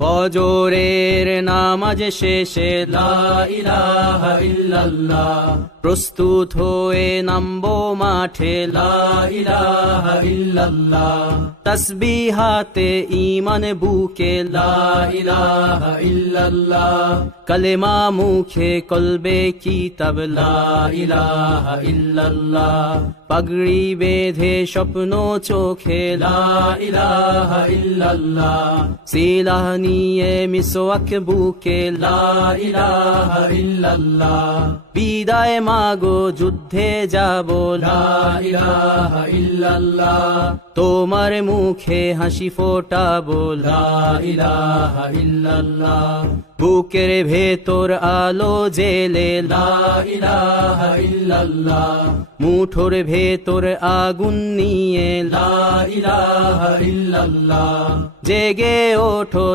ফজরের নামাজ শেষে লা ইলাহা ইল্লাল্লাহ, প্রস্তুত হয়ে নামবো মাঠে লা ইলাহা ইল্লাল্লাহ, তাসবিহাতে ঈমান বুকে লা ইলাহা ইল্লাল্লাহ, কালেমা মুখে কলবে কিতাব লা ইলাহা ইল্লাল্লাহ, পাগড়ি বেঁধে স্বপ্ন চোখে লা ইলাহা ইল্লাল্লাহ, সিলাহ নিয়ে মিসওয়াক বুকে লা ইলাহা ইল্লাল্লাহ, বিদায় মাগো যুদ্ধে যাব লা ইলাহা ইল্লাল্লাহ, তোমার মুখে হাসি ফোটাবো লা ইলাহা ইল্লাল্লাহ, বুকের ভেতর আলো জেলে লা ইলাহা ইল্লাল্লাহ, মুঠোর ভেতর আগুন নিয়ে লা ইলাহা ইল্লাল্লাহ, জেগে ওঠো